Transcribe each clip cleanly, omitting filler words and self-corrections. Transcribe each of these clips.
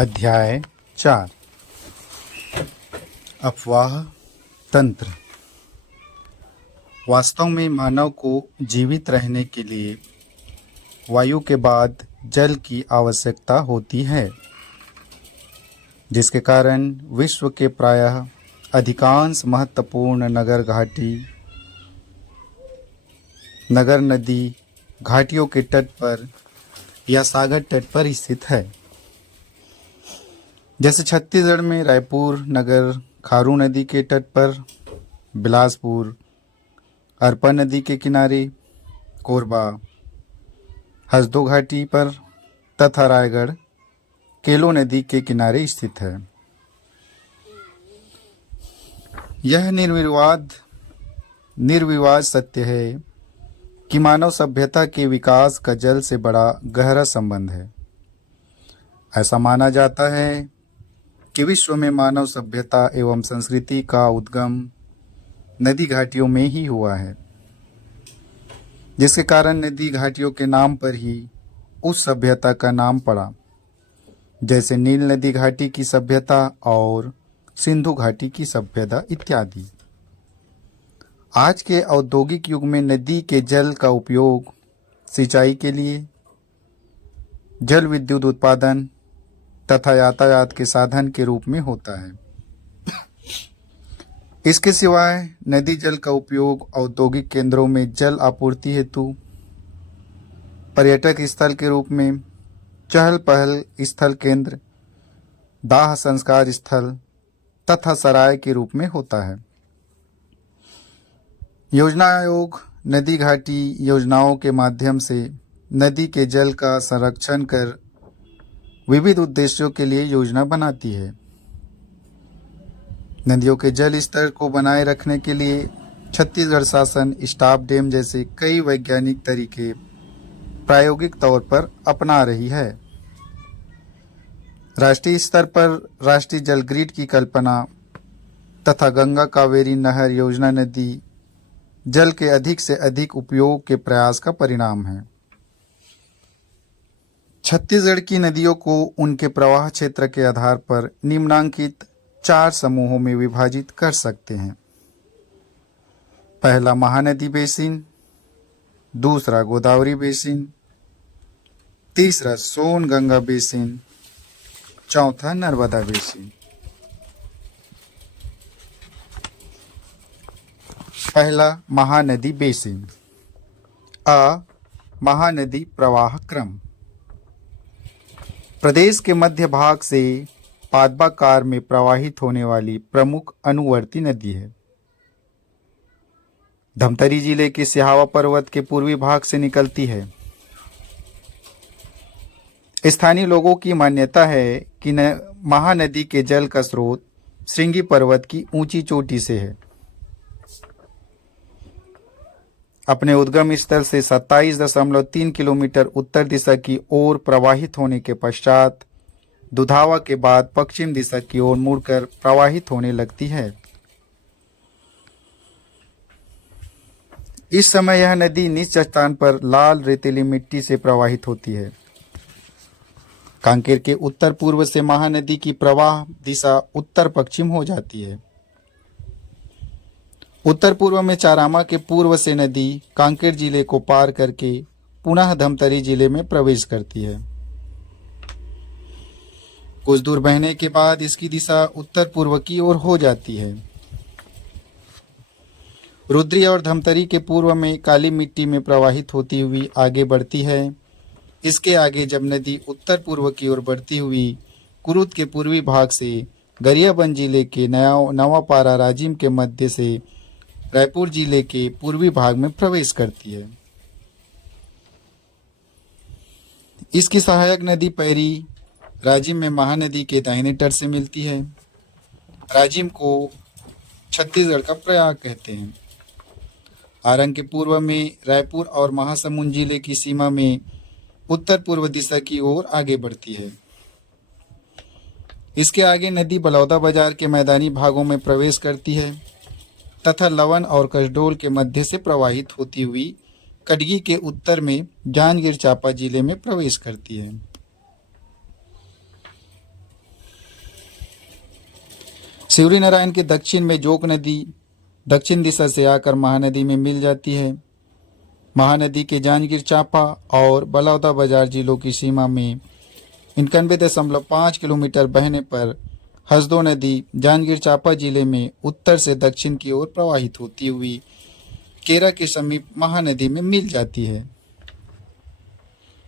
अध्याय 4 अफवाह तंत्र। वास्तव में मानव को जीवित रहने के लिए वायु के बाद जल की आवश्यकता होती है, जिसके कारण विश्व के प्रायः अधिकांश महत्वपूर्ण नगर घाटी, नगर नदी घाटियों के तट पर या सागर तट पर स्थित है। जैसे छत्तीसगढ़ में रायपुर नगर खारू नदी के तट पर, बिलासपुर अरपा नदी के किनारे, कोरबा हसदो घाटी पर तथा रायगढ़ केलो नदी के किनारे स्थित है। यह निर्विवाद सत्य है कि मानव सभ्यता के विकास का जल से बड़ा गहरा संबंध है। ऐसा माना जाता है कि विश्व में मानव सभ्यता एवं संस्कृति का उद्गम नदी घाटियों में ही हुआ है, जिसके कारण नदी घाटियों के नाम पर ही उस सभ्यता का नाम पड़ा, जैसे नील नदी घाटी की सभ्यता और सिंधु घाटी की सभ्यता इत्यादि। आज के औद्योगिक युग में नदी के जल का उपयोग सिंचाई के लिए, जल विद्युत उत्पादन तथा यातायात के साधन के रूप में होता है। इसके सिवाय नदी जल का उपयोग औद्योगिक केंद्रों में जल आपूर्ति हेतु, पर्यटक स्थल के रूप में, चहल पहल स्थल केंद्र, दाह संस्कार स्थल तथा सराय के रूप में होता है। योजना आयोग नदी घाटी योजनाओं के माध्यम से नदी के जल का संरक्षण कर विविध उद्देश्यों के लिए योजना बनाती है। नदियों के जल स्तर को बनाए रखने के लिए छत्तीसगढ़ शासन स्टॉप डैम जैसे कई वैज्ञानिक तरीके प्रायोगिक तौर पर अपना रही है। राष्ट्रीय स्तर पर राष्ट्रीय जल ग्रिड की कल्पना तथा गंगा कावेरी नहर योजना नदी जल के अधिक से अधिक उपयोग के प्रयास का परिणाम है। छत्तीसगढ़ की नदियों को उनके प्रवाह क्षेत्र के आधार पर निम्नांकित 4 समूहों में विभाजित कर सकते हैं। पहला महानदी बेसिन, दूसरा गोदावरी बेसिन, तीसरा सोन गंगा बेसिन, चौथा नर्मदा बेसिन। पहला महानदी बेसिन। महानदी प्रवाह क्रम। प्रदेश के मध्य भाग से पादपाकार में प्रवाहित होने वाली प्रमुख अनुवर्ती नदी है। धमतरी जिले के सिहावा पर्वत के पूर्वी भाग से निकलती है। स्थानीय लोगों की मान्यता है कि महानदी के जल का स्रोत श्रृंगी पर्वत की ऊंची चोटी से है। अपने उद्गम स्थल से 27.3 किलोमीटर उत्तर दिशा की ओर प्रवाहित होने के पश्चात दुधावा के बाद पश्चिम दिशा की ओर मुड़कर प्रवाहित होने लगती है। इस समय यह नदी निच स्थान पर लाल रेतीली मिट्टी से प्रवाहित होती है। कांकेर के उत्तर पूर्व से महानदी की प्रवाह दिशा उत्तर पश्चिम हो जाती है। उत्तर पूर्व में चारामा के पूर्व से नदी कांकेर जिले को पार करके पुनः धमतरी जिले में प्रवेश करती है। कुछ दूर बहने के बाद इसकी दिशा उत्तर पूर्व की ओर हो जाती है। रुद्री और धमतरी के पूर्व में काली मिट्टी में प्रवाहित होती हुई आगे बढ़ती है। इसके आगे जब नदी उत्तर पूर्व की ओर बढ़ती हुई कुरुद के पूर्वी भाग से गरियाबंद जिले के नवापारा राजिम के मध्य से रायपुर जिले के पूर्वी भाग में प्रवेश करती है। इसकी सहायक नदी पैरी राजिम में महानदी के दाहिने तट से मिलती है। राजिम को छत्तीसगढ़ का प्रयाग कहते हैं। आरंग के पूर्व में रायपुर और महासमुंद जिले की सीमा में उत्तर पूर्व दिशा की ओर आगे बढ़ती है। इसके आगे नदी बलौदा बाजार के मैदानी भागों में प्रवेश करती है तथा लवन और कसडोल के मध्य से प्रवाहित होती हुई कटगी के उत्तर में जांजगीर चांपा जिले में प्रवेश करती है। शिवरी नारायण के दक्षिण में जोक नदी दक्षिण दिशा से आकर महानदी में मिल जाती है। महानदी के जांजगीर चांपा और बलौदा बाजार जिलों की सीमा में 91.5 किलोमीटर बहने पर हसदो नदी जांजगीर चांपा जिले में उत्तर से दक्षिण की ओर प्रवाहित होती हुई केरा के समीप महानदी में मिल जाती है।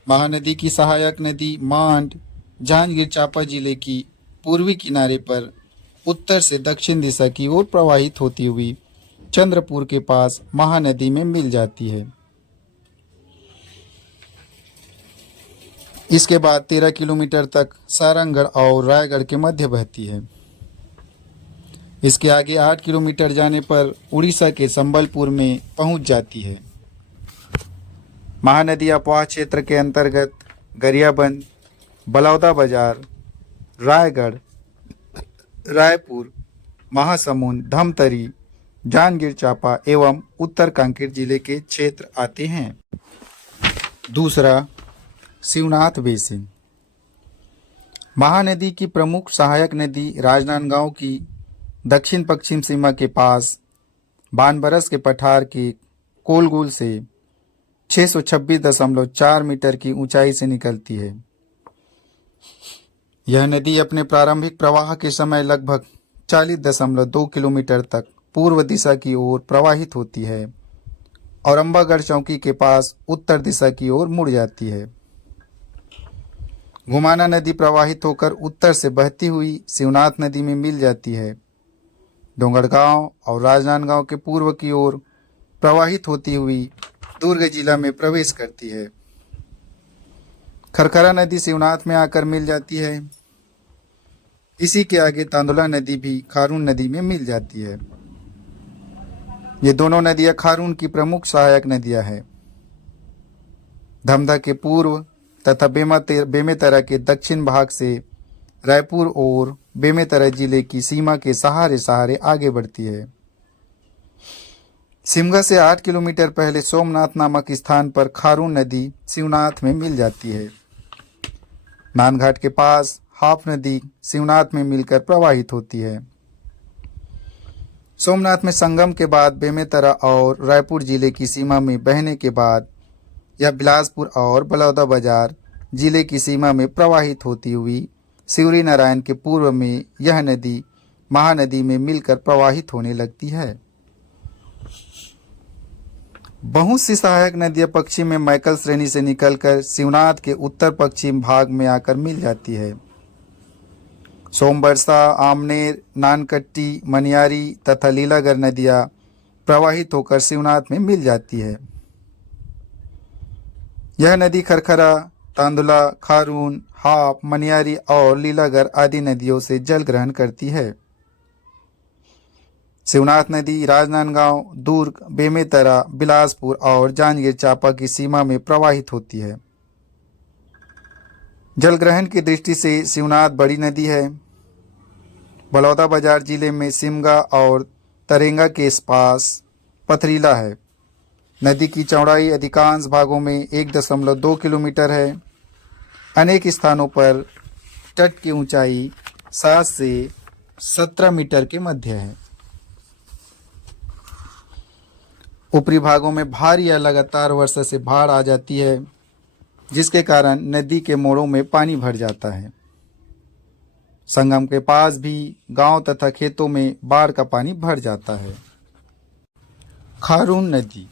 महानदी की सहायक नदी मांड जांजगीर चांपा जिले की पूर्वी किनारे पर उत्तर से दक्षिण दिशा की ओर प्रवाहित होती हुई चंद्रपुर के पास महानदी में मिल जाती है। इसके बाद 13 किलोमीटर तक सारंगगढ़ और रायगढ़ के मध्य बहती है। इसके आगे 8 किलोमीटर जाने पर उड़ीसा के संबलपुर में पहुंच जाती है। महानदी अपवाह क्षेत्र के अंतर्गत गरियाबंद, बलौदा बाजार, रायगढ़, रायपुर, महासमुंद, धमतरी, जांजगीर चांपा एवं उत्तर कांकेर जिले के क्षेत्र आते हैं। दूसरा, शिवनाथ बेसिन। महानदी की प्रमुख सहायक नदी राजनांदगांव की दक्षिण पश्चिम सीमा के पास बानबरस के पठार के कोलगुल से 626.4 मीटर की ऊंचाई से निकलती है। यह नदी अपने प्रारंभिक प्रवाह के समय लगभग 40.2 किलोमीटर तक पूर्व दिशा की ओर प्रवाहित होती है और अंबागढ़ चौकी के पास उत्तर दिशा की ओर मुड़ जाती है। घुमाना नदी प्रवाहित होकर उत्तर से बहती हुई शिवनाथ नदी में मिल जाती है। डोंगरगांव और राजनांदगांव के पूर्व की ओर प्रवाहित होती हुई दुर्ग जिला में प्रवेश करती है। खरखरा नदी शिवनाथ में आकर मिल जाती है। इसी के आगे तांदुला नदी भी खारून नदी में मिल जाती है। ये दोनों नदियां खारून की प्रमुख सहायक नदियां हैं। धमधा के पूर्व तथा बेमेतरा के दक्षिण भाग से रायपुर और बेमेतरा जिले की सीमा के सहारे सहारे आगे बढ़ती है। सिमगा से 8 किलोमीटर पहले सोमनाथ नामक स्थान पर खारून नदी शिवनाथ में मिल जाती है। नानघाट के पास हाफ नदी शिवनाथ में मिलकर प्रवाहित होती है। सोमनाथ में संगम के बाद बेमेतरा और रायपुर जिले की सीमा में बहने के बाद यह बिलासपुर और बलौदा बाजार जिले की सीमा में प्रवाहित होती हुई शिवरी नारायण के पूर्व में यह नदी महानदी में मिलकर प्रवाहित होने लगती है। बहुत सी सहायक नदियां पश्चिम में मैकल श्रेणी से निकलकर शिवनाथ के उत्तर पश्चिम भाग में आकर मिल जाती है। सोमबरसा, आमनेर, नानकट्टी, मनियारी तथा लीलागढ़ नदियां प्रवाहित होकर शिवनाथ में मिल जाती है। यह नदी खरखरा, तांदुला, खारून, हाप, मनियारी और लीलागढ़ आदि नदियों से जल ग्रहण करती है। शिवनाथ नदी राजनांदगांव, दुर्ग, बेमेतरा, बिलासपुर और जांजगीर चांपा की सीमा में प्रवाहित होती है। जल ग्रहण की दृष्टि से शिवनाथ बड़ी नदी है। बलौदा बाजार जिले में सिमगा और तरेंगा के पास पथरीला है। नदी की चौड़ाई अधिकांश भागों में 1.2 किलोमीटर है। अनेक स्थानों पर तट की ऊंचाई 7 से 17 मीटर के मध्य है। ऊपरी भागों में भारी या लगातार वर्षा से बाढ़ आ जाती है, जिसके कारण नदी के मोड़ों में पानी भर जाता है। संगम के पास भी गांव तथा खेतों में बाढ़ का पानी भर जाता है। खारून नदी।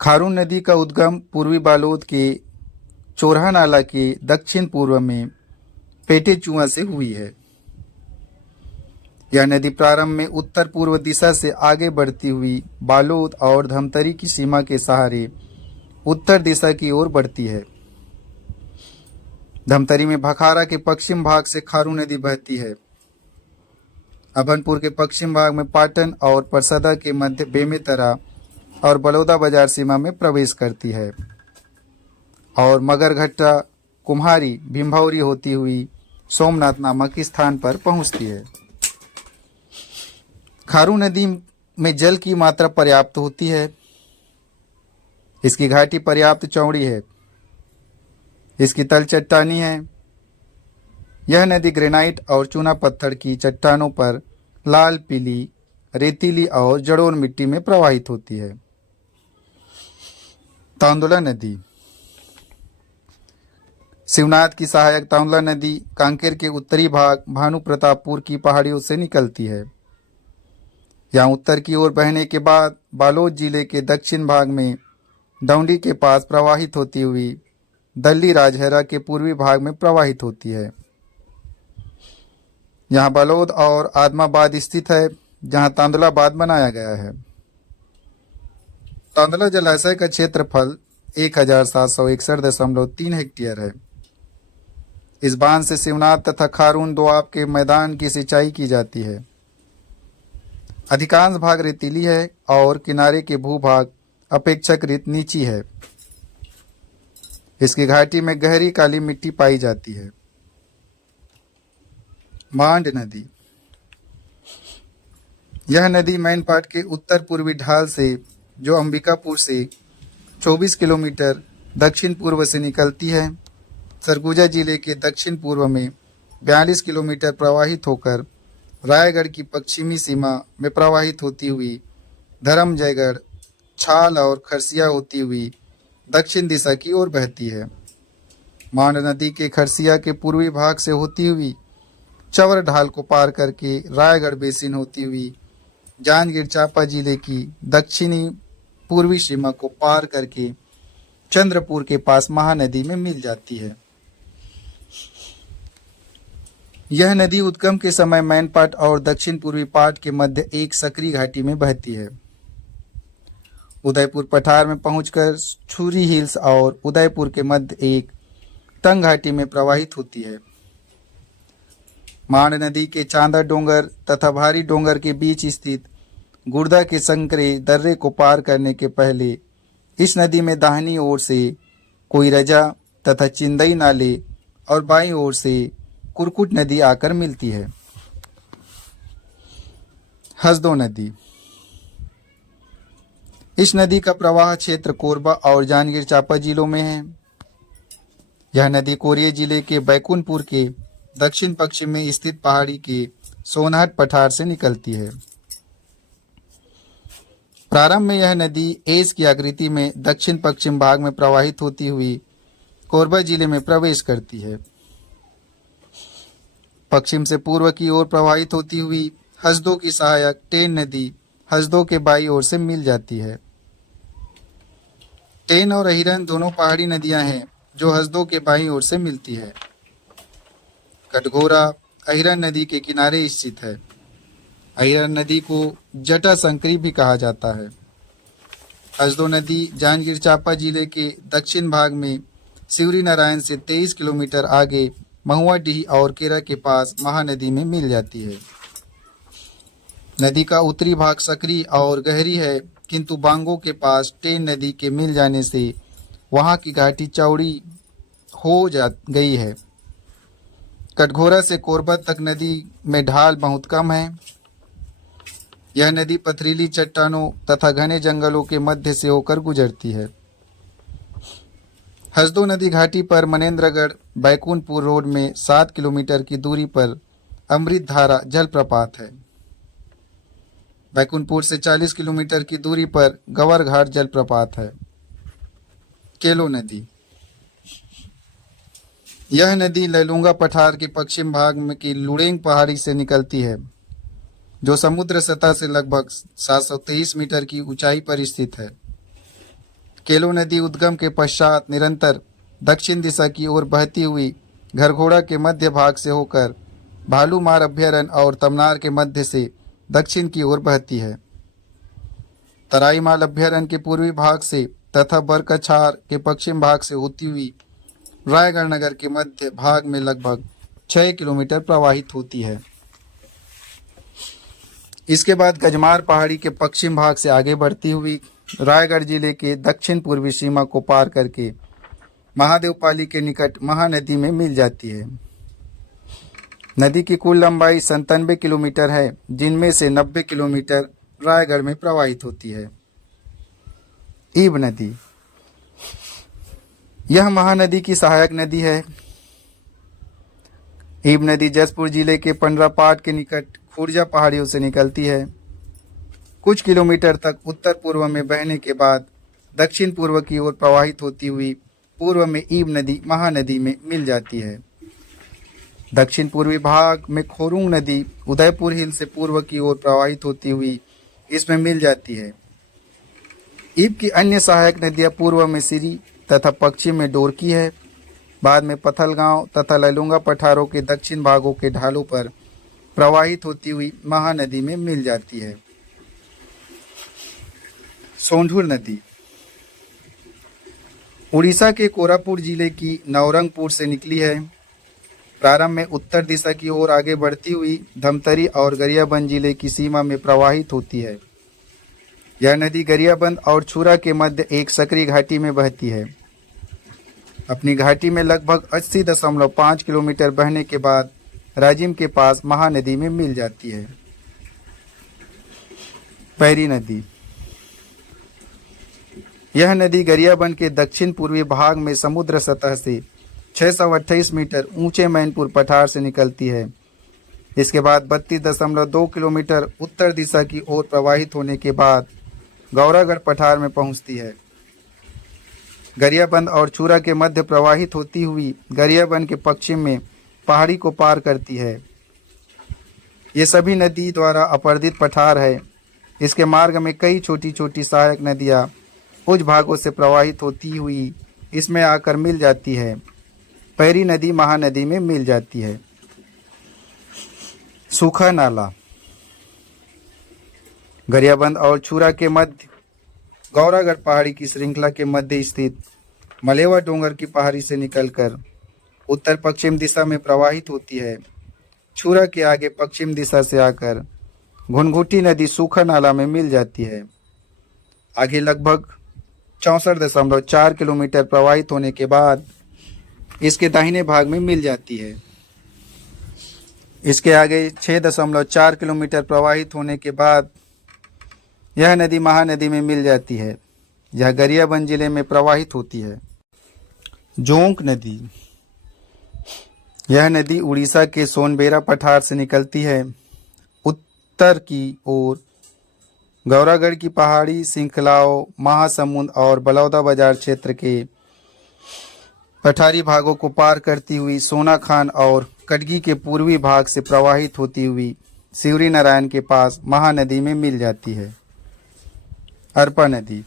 खारून नदी का उद्गम पूर्वी बालोद के चोरहा नाला के दक्षिण पूर्व में पेटे चुआ से हुई है। यह नदी प्रारंभ में उत्तर पूर्व दिशा से आगे बढ़ती हुई बालोद और धमतरी की सीमा के सहारे उत्तर दिशा की ओर बढ़ती है। धमतरी में भखारा के पश्चिम भाग से खारून नदी बहती है। अभनपुर के पश्चिम भाग में पाटन और परसदा के मध्य बेमेतरा और बलौदा बाजार सीमा में प्रवेश करती है और मगरघट्टा, कुम्हारी, भीमभौरी होती हुई सोमनाथ नामक स्थान पर पहुंचती है। खारून नदी में जल की मात्रा पर्याप्त होती है। इसकी घाटी पर्याप्त चौड़ी है। इसकी तल चट्टानी है। यह नदी ग्रेनाइट और चूना पत्थर की चट्टानों पर लाल, पीली, रेतीली और जड़ोल मिट्टी में प्रवाहित होती है। तांदुला नदी। शिवनाथ की सहायक तांदुला नदी कांकेर के उत्तरी भाग भानु प्रतापपुर की पहाड़ियों से निकलती है। यहाँ उत्तर की ओर बहने के बाद बालोद जिले के दक्षिण भाग में डौंडी के पास प्रवाहित होती हुई दल्ली राजहरा के पूर्वी भाग में प्रवाहित होती है। यहाँ बलौद और आदमाबाद स्थित है, जहाँ तांदुलाबाद बनाया गया है। तांदुला जलाशय का क्षेत्रफल 1761.3 हेक्टेयर है। इस बांध से शिवनाथ तथा खारून दोआब के मैदान की सिंचाई की जाती है। अधिकांश भाग रेतीली है और किनारे के भूभाग अपेक्षाकृत नीची है। इसकी घाटी में गहरी काली मिट्टी पाई जाती है। मांड नदी। यह नदी मैनपाट के उत्तर पूर्वी ढाल से, जो अंबिकापुर से 24 किलोमीटर दक्षिण पूर्व से निकलती है, सरगुजा जिले के दक्षिण पूर्व में 42 किलोमीटर प्रवाहित होकर रायगढ़ की पश्चिमी सीमा में प्रवाहित होती हुई धर्मजयगढ़, छाल और खरसिया होती हुई दक्षिण दिशा की ओर बहती है। मांड नदी के खरसिया के पूर्वी भाग से होती हुई चवर ढाल को पार करके रायगढ़ बेसिन होती हुई जांजगीर चांपा जिले की दक्षिणी पूर्वी सीमा को पार करके चंद्रपुर के पास महानदी में मिल जाती है। यह नदी उद्गम के समय मैनपाट और दक्षिण पूर्वी पाट के मध्य एक सकरी घाटी में बहती है। उदयपुर पठार में पहुंचकर छुरी हिल्स और उदयपुर के मध्य एक तंग घाटी में प्रवाहित होती है। मांड नदी के चांदा डोंगर तथा भारी डोंगर के बीच स्थित गुर्दा के संकरे दर्रे को पार करने के पहले इस नदी में दाहिनी ओर से कोईरजा तथा चिंदई नाले और बाईं ओर से कुरकुट नदी आकर मिलती है। हसदो नदी। इस नदी का प्रवाह क्षेत्र कोरबा और जांजगीर चांपा जिलों में है। यह नदी कोरिया जिले के बैकुंठपुर के दक्षिण पश्चिम में स्थित पहाड़ी के सोनहट पठार से निकलती है। प्रारंभ में यह नदी एस की आकृति में दक्षिण पश्चिम भाग में प्रवाहित होती हुई कोरबा जिले में प्रवेश करती है। पश्चिम से पूर्व की ओर प्रवाहित होती हुई हसदो की सहायक टेन नदी हसदो के बाईं ओर से मिल जाती है। टेन और अहिरन दोनों पहाड़ी नदियां हैं जो हसदो के बाईं ओर से मिलती है। कटघोरा अहिरन नदी के किनारे स्थित है। अहिरन नदी को जटा संकरी भी कहा जाता है। हसदो नदी जांजगीर चांपा जिले के दक्षिण भाग में शिवरी नारायण से 23 किलोमीटर आगे महुआडीह और केरा के पास महानदी में मिल जाती है। नदी का उत्तरी भाग सकरी और गहरी है, किंतु बांगो के पास टेन नदी के मिल जाने से वहां की घाटी चौड़ी हो जा गई है। कटघोरा से कोरबा तक नदी में ढाल बहुत कम है। यह नदी पथरीली चट्टानों तथा घने जंगलों के मध्य से होकर गुजरती है। हसदो नदी घाटी पर मनेन्द्रगढ़ बैकुंठपुर रोड में 7 किलोमीटर की दूरी पर अमृतधारा जलप्रपात है। बैकुंठपुर से 40 किलोमीटर की दूरी पर गवर घाट जलप्रपात है। केलो नदी। यह नदी लैलूंगा पठार के पश्चिम भाग में की लुड़ेंग पहाड़ी से निकलती है, जो समुद्र सतह से लगभग 723 मीटर की ऊंचाई पर स्थित है। केलो नदी उद्गम के पश्चात निरंतर दक्षिण दिशा की ओर बहती हुई घरघोड़ा के मध्य भाग से होकर भालूमार अभ्यारण्य और तमनार के मध्य से दक्षिण की ओर बहती है। तराईमाल अभ्यारण्य के पूर्वी भाग से तथा बरकछार के पश्चिम भाग से होती हुई रायगढ़ नगर के मध्य भाग में लगभग 6 किलोमीटर प्रवाहित होती है। इसके बाद गजमार पहाड़ी के पश्चिम भाग से आगे बढ़ती हुई रायगढ़ जिले के दक्षिण पूर्वी सीमा को पार करके महादेवपाली के निकट महानदी में मिल जाती है। नदी की कुल लंबाई 97 किलोमीटर है, जिनमें से 90 किलोमीटर रायगढ़ में प्रवाहित होती है। ईब नदी। यह महानदी की सहायक नदी है। ईब नदी जसपुर जिले के पंडरापाट के निकट खुर्जा पहाड़ियों से निकलती है। कुछ किलोमीटर तक उत्तर पूर्व में बहने के बाद दक्षिण पूर्व की ओर प्रवाहित होती हुई पूर्व में ईब नदी महानदी में मिल जाती है। दक्षिण पूर्वी भाग में खोरुंग नदी उदयपुर हिल से पूर्व की ओर प्रवाहित होती हुई इसमें मिल जाती है। ईब की अन्य सहायक नदियां पूर्व में सिरी तथा पश्चिम में डोरकी है। बाद में पथलगांव तथा लैलूंगा पठारों के दक्षिण भागों के ढालों पर प्रवाहित होती हुई महानदी में मिल जाती है। सोंढुर नदी उड़ीसा के कोरापुट जिले की नवरंगपुर से निकली है। प्रारंभ में उत्तर दिशा की ओर आगे बढ़ती हुई धमतरी और गरियाबंद जिले की सीमा में प्रवाहित होती है। यह नदी गरियाबंद और छुरा के मध्य एक सकरी घाटी में बहती है। अपनी घाटी में लगभग 80.5 किलोमीटर बहने के बाद राजिम के पास महानदी में मिल जाती है। पैरी नदी यह नदी गरियाबंद के दक्षिण पूर्वी भाग में समुद्र सतह से 628 मीटर ऊंचे मैनपुर पठार से निकलती है। इसके बाद 32.2 किलोमीटर उत्तर दिशा की ओर प्रवाहित होने के बाद गौरागढ़ पठार में पहुंचती है। गरियाबंद और चूरा के मध्य प्रवाहित होती हुई गरियाबंद के पश्चिम में पहाड़ी को पार करती है। ये सभी नदी द्वारा अपर्दित पठार है। इसके मार्ग में कई छोटी छोटी सहायक नदियां कुछ भागों से प्रवाहित होती हुई इसमें आकर मिल जाती है। पैरी नदी महानदी में मिल जाती है। सूखा नाला गरियाबंद और छुरा के मध्य गौरागढ़ पहाड़ी की श्रृंखला के मध्य स्थित मलेवा डोंगर की पहाड़ी से निकलकर उत्तर पश्चिम दिशा में प्रवाहित होती है। छुरा के आगे पश्चिम दिशा से आकर घुनघुटी नदी सूखा नाला में मिल जाती है। आगे लगभग 64.4 किलोमीटर प्रवाहित होने के बाद इसके दाहिने भाग में मिल जाती है। इसके आगे 6.4 किलोमीटर प्रवाहित होने के बाद यह नदी महानदी में मिल जाती है। यह गरियाबंद जिले में प्रवाहित होती है। जोंक नदी यह नदी उड़ीसा के सोनबेरा पठार से निकलती है। उत्तर की ओर गौरागढ़ की पहाड़ी श्रृंखलाओं, महासमुंद और बलौदा बाजार क्षेत्र के पठारी भागों को पार करती हुई सोना खान और कटगी के पूर्वी भाग से प्रवाहित होती हुई शिवरी नारायण के पास महानदी में मिल जाती है। अरपा नदी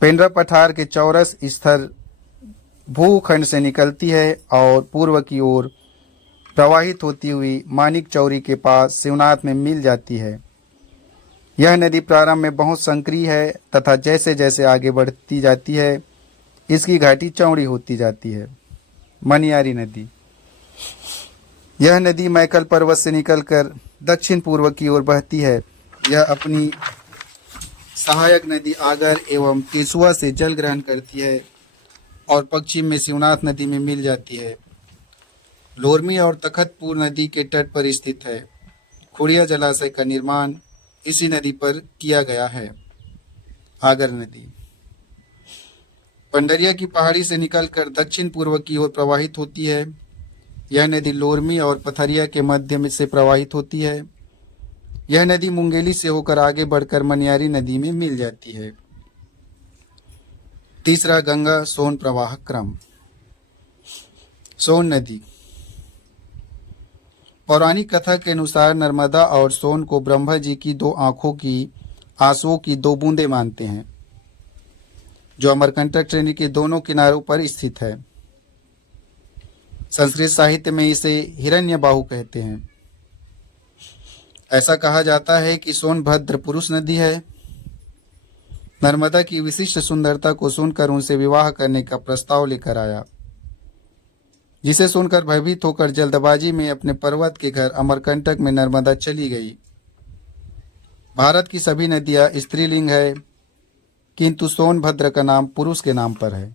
पेंड्रा पठार के चौरस स्तर भूखंड से निकलती है और पूर्व की ओर प्रवाहित होती हुई मानिक चौरी के पास शिवनाथ में मिल जाती है। यह नदी प्रारंभ में बहुत संकरी है तथा जैसे जैसे आगे बढ़ती जाती है इसकी घाटी चौड़ी होती जाती है। मनियारी नदी यह नदी मैकल पर्वत से निकलकर दक्षिण पूर्व की ओर बहती है। यह अपनी सहायक नदी आगर एवं केसुआ से जल ग्रहण करती है और पश्चिम में शिवनाथ नदी में मिल जाती है। लोरमी और तखतपुर नदी के तट पर स्थित है। खुड़िया जलाशय का निर्माण इसी नदी पर किया गया है। आगर नदी पंडरिया की पहाड़ी से निकलकर दक्षिण पूर्व की ओर प्रवाहित होती है। यह नदी लोरमी और पथरिया के मध्य से प्रवाहित होती है। यह नदी मुंगेली से होकर आगे बढ़कर मनियारी नदी में मिल जाती है। तीसरा गंगा सोन प्रवाह क्रम। सोन नदी पौराणिक कथा के अनुसार नर्मदा और सोन को ब्रह्मा जी की दो आंखों की आंसुओं की दो बूंदें मानते हैं, जो अमरकंटक श्रेणी के दोनों किनारों पर स्थित है। संस्कृत साहित्य में इसे हिरण्यबाहु कहते हैं। ऐसा कहा जाता है कि सोनभद्र पुरुष नदी है। नर्मदा की विशिष्ट सुंदरता को सुनकर उनसे विवाह करने का प्रस्ताव लेकर आया, जिसे सुनकर भयभीत होकर जल्दबाजी में अपने पर्वत के घर अमरकंटक में नर्मदा चली गई। भारत की सभी नदियां स्त्रीलिंग है, किंतु सोनभद्र का नाम पुरुष के नाम पर है।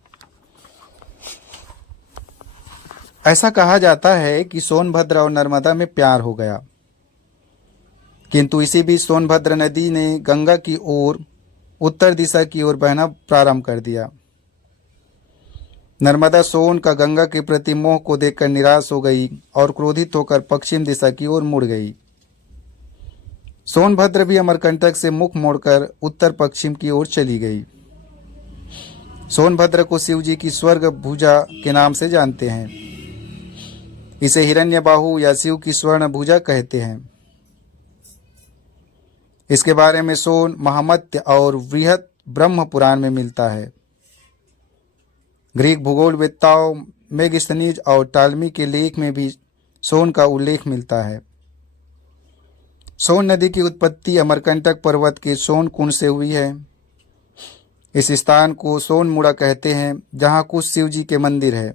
ऐसा कहा जाता है कि सोनभद्र और नर्मदा में प्यार हो गया, किंतु इसी बीच सोनभद्र नदी ने गंगा की ओर उत्तर दिशा की ओर बहना प्रारंभ कर दिया। नर्मदा सोन का गंगा के प्रति मोह को देखकर निराश हो गई और क्रोधित होकर पश्चिम दिशा की ओर मुड़ गई। सोनभद्र भी अमरकंटक से मुख मोड़कर उत्तर पश्चिम की ओर चली गई। सोनभद्र को शिव जी की स्वर्ग भुजा के नाम से जानते हैं। इसे हिरण्यबाहु या शिव की स्वर्ण भुजा कहते हैं। इसके बारे में सोन, महामत्य और बृहत ब्रह्म पुराण में मिलता है। ग्रीक भूगोलवेत्ताओं मेगस्थनीज और टालमी के लेख में भी सोन का उल्लेख मिलता है। सोन नदी की उत्पत्ति अमरकंटक पर्वत के सोन कुंड से हुई है। इस स्थान को सोनमुड़ा कहते हैं, जहां कुछ शिव जी के मंदिर है।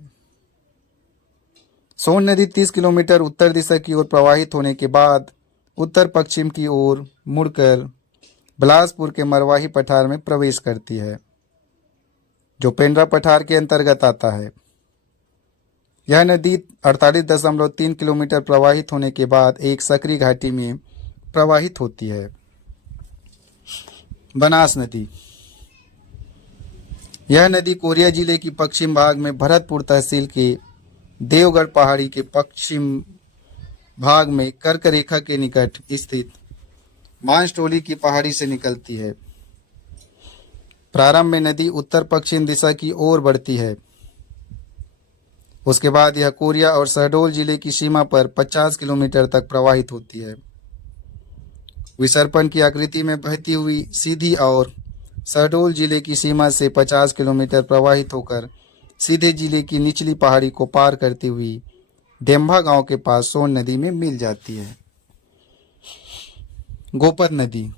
सोन नदी 30 किलोमीटर उत्तर दिशा की ओर प्रवाहित होने के बाद उत्तर पश्चिम की ओर मुड़कर बिलासपुर के मरवाही पठार में प्रवेश करती है, जो पेंड्रा पठार के अंतर्गत आता है। यह नदी 48.3 किलोमीटर प्रवाहित होने के बाद एक सकरी घाटी में प्रवाहित होती है। बनास नदी। यह नदी कोरिया जिले की पश्चिम भाग में भरतपुर तहसील के देवगढ़ पहाड़ी के पश्चिम भाग में कर्क रेखा के निकट स्थित मांसटोली की पहाड़ी से निकलती है। प्रारंभ में नदी उत्तर पश्चिम दिशा की ओर बढ़ती है। उसके बाद यह कोरिया और शहडोल जिले की सीमा पर 50 किलोमीटर तक प्रवाहित होती है। विसर्पण की आकृति में बहती हुई सीधी और शहडोल जिले की सीमा से 50 किलोमीटर प्रवाहित होकर सीधे जिले की निचली पहाड़ी को पार करती हुई डेम्भा गांव के पास सोन नदी में मिल जाती है। गोपद नदी।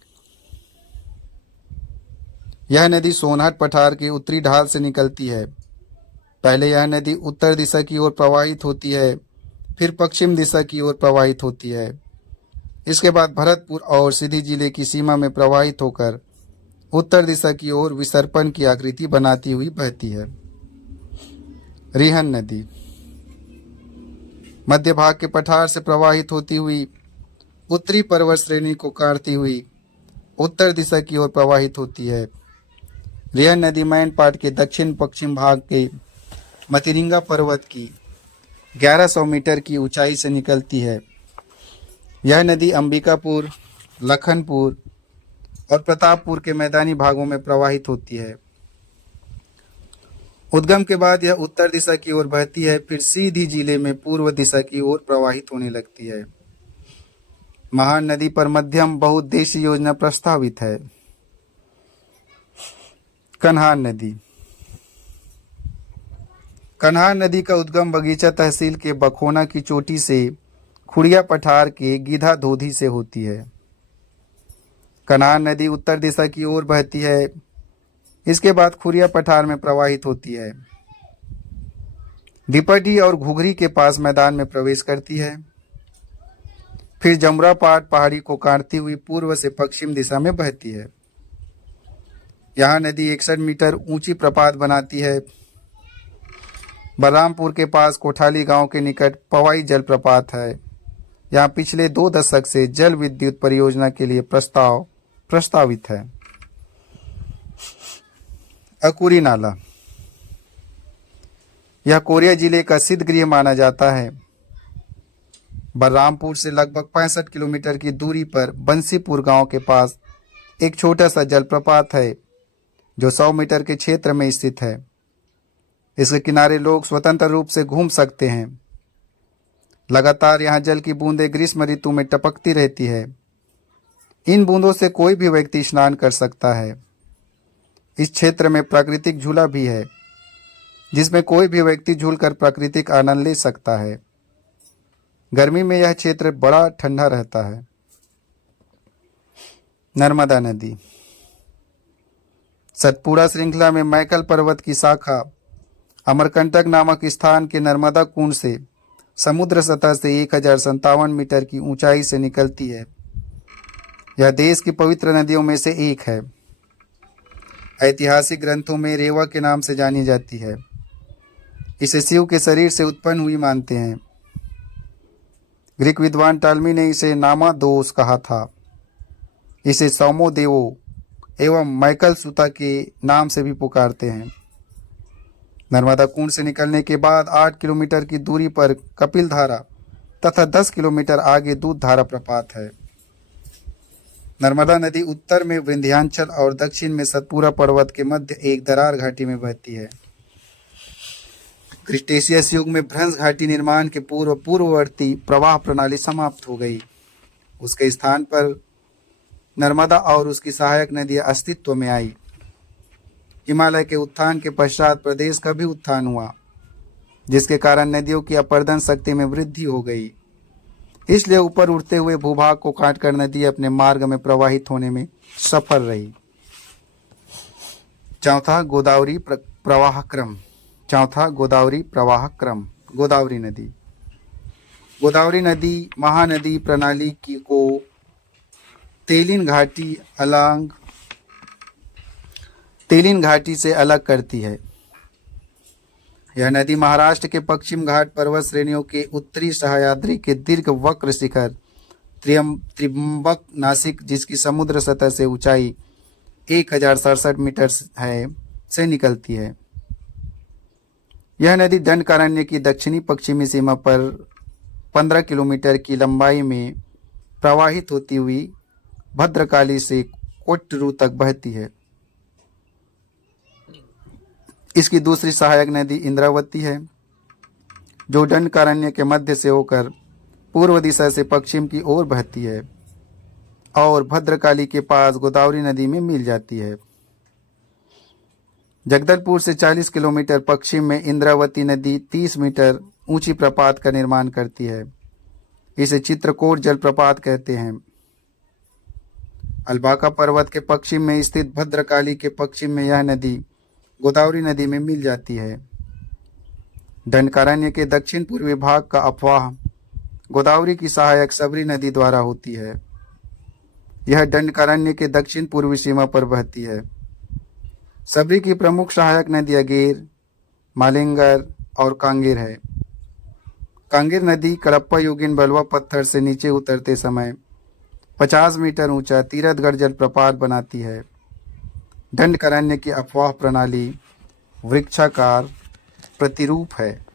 यह नदी सोनहट पठार के उत्तरी ढाल से निकलती है। पहले यह नदी उत्तर दिशा की ओर प्रवाहित होती है, फिर पश्चिम दिशा की ओर प्रवाहित होती है। इसके बाद भरतपुर और सीधी जिले की सीमा में प्रवाहित होकर उत्तर दिशा की ओर विसर्पण की आकृति बनाती हुई बहती है। रिहन नदी। मध्य भाग के पठार से प्रवाहित होती हुई उत्तरी पर्वत श्रेणी को काटती हुई उत्तर दिशा की ओर प्रवाहित होती है। रिहन नदी मैनपाट के दक्षिण पश्चिम भाग के मतिरिंगा पर्वत की 1100 मीटर की ऊंचाई से निकलती है। यह नदी अंबिकापुर, लखनपुर और प्रतापपुर के मैदानी भागों में प्रवाहित होती है। उद्गम के बाद यह उत्तर दिशा की ओर बहती है, फिर सीधी जिले में पूर्व दिशा की ओर प्रवाहित होने लगती है। महान नदी पर मध्यम बहुउद्देशीय योजना प्रस्तावित है। कन्हार नदी। कन्हार नदी का उद्गम बगीचा तहसील के बखोना की चोटी से खुड़िया पठार के गीधा धोधी से होती है। कन्हार नदी उत्तर दिशा की ओर बहती है। इसके बाद खुरिया पठार में प्रवाहित होती है। डिपटी और घुघरी के पास मैदान में प्रवेश करती है, फिर जमुरापाट पहाड़ी को काटती हुई पूर्व से पश्चिम दिशा में बहती है। यहाँ नदी 61 मीटर ऊंची प्रपात बनाती है। बलरामपुर के पास कोठाली गांव के निकट पवाई जलप्रपात है। यहाँ पिछले 2 दशक से जल विद्युत परियोजना के लिए प्रस्तावित है। अकुरी नाला। यह कोरिया जिले का सिद्ध गृह माना जाता है। बलरामपुर से लगभग 65 किलोमीटर की दूरी पर बंसीपुर गांव के पास एक छोटा सा जलप्रपात है, जो 100 मीटर के क्षेत्र में स्थित है। इसके किनारे लोग स्वतंत्र रूप से घूम सकते हैं। लगातार यहाँ जल की बूंदें ग्रीष्म ऋतु में टपकती रहती है। इन बूंदों से कोई भी व्यक्ति स्नान कर सकता है। इस क्षेत्र में प्राकृतिक झूला भी है, जिसमें कोई भी व्यक्ति झूलकर प्राकृतिक आनंद ले सकता है। गर्मी में यह क्षेत्र बड़ा ठंडा रहता है। नर्मदा नदी। सतपुड़ा श्रृंखला में मैकल पर्वत की शाखा अमरकंटक नामक स्थान के नर्मदा कुंड से समुद्र सतह से 1057 मीटर की ऊंचाई से निकलती है। यह देश की पवित्र नदियों में से एक है। ऐतिहासिक ग्रंथों में रेवा के नाम से जानी जाती है। इसे शिव के शरीर से उत्पन्न हुई मानते हैं। ग्रीक विद्वान टालमी ने इसे नामादोस कहा था। इसे सौमो देवो एवं मैकल सुता के नाम से भी पुकारते हैं। नर्मदा कुंड से निकलने के बाद 8 किलोमीटर की दूरी पर कपिल धारा तथा 10 किलोमीटर आगे दूध धारा प्रपात है। नर्मदा नदी उत्तर में विंध्याचल और दक्षिण में सतपुरा पर्वत के मध्य एक दरार घाटी में बहती है। क्रिटेशियस युग में भ्रंश घाटी निर्माण के पूर्ववर्ती प्रवाह प्रणाली समाप्त हो गई। उसके स्थान पर नर्मदा और उसकी सहायक नदियां अस्तित्व में आई। हिमालय के उत्थान के पश्चात प्रदेश का भी उत्थान हुआ, जिसके कारण नदियों की अपर्दन शक्ति में वृद्धि हो गई। इसलिए ऊपर उठते हुए भूभाग को काटकर नदी अपने मार्ग में प्रवाहित होने में सफल रही। चौथा गोदावरी प्रवाह क्रम। गोदावरी नदी महानदी प्रणाली को तेलिन घाटी से अलग करती है। यह नदी महाराष्ट्र के पश्चिम घाट पर्वत श्रेणियों के उत्तरी सह्याद्री के दीर्घ वक्र शिखर त्रिम्बक नासिक, जिसकी समुद्र सतह से ऊंचाई 1067 मीटर है, से निकलती है। यह नदी दंडकारण्य की दक्षिणी पश्चिमी सीमा पर 15 किलोमीटर की लंबाई में प्रवाहित होती हुई भद्रकाली से कोट्टरू तक बहती है। इसकी दूसरी सहायक नदी इंद्रावती है, जो दंडकारण्य के मध्य से होकर पूर्व दिशा से पश्चिम की ओर बहती है और भद्रकाली के पास गोदावरी नदी में मिल जाती है। जगदलपुर से 40 किलोमीटर पश्चिम में इंद्रावती नदी 30 मीटर ऊंची प्रपात का निर्माण करती है। इसे चित्रकोट जलप्रपात कहते हैं। अलबाका पर्वत के पश्चिम में स्थित भद्रकाली के पश्चिम में यह नदी गोदावरी नदी में मिल जाती है। दंडकारण्य के दक्षिण पूर्वी भाग का अपवाह गोदावरी की सहायक सबरी नदी द्वारा होती है। यह दंडकारण्य के दक्षिण पूर्वी सीमा पर बहती है। सबरी की प्रमुख सहायक नदियां गेर, मालिंगर और कांगेर है। कांगेर नदी कडप्पा योगिन बलुआ पत्थर से नीचे उतरते समय 50 मीटर ऊंचा तीरथगढ़ जलप्रपात बनाती है। दंडकारण्य की अफवाह प्रणाली वृक्षाकार प्रतिरूप है।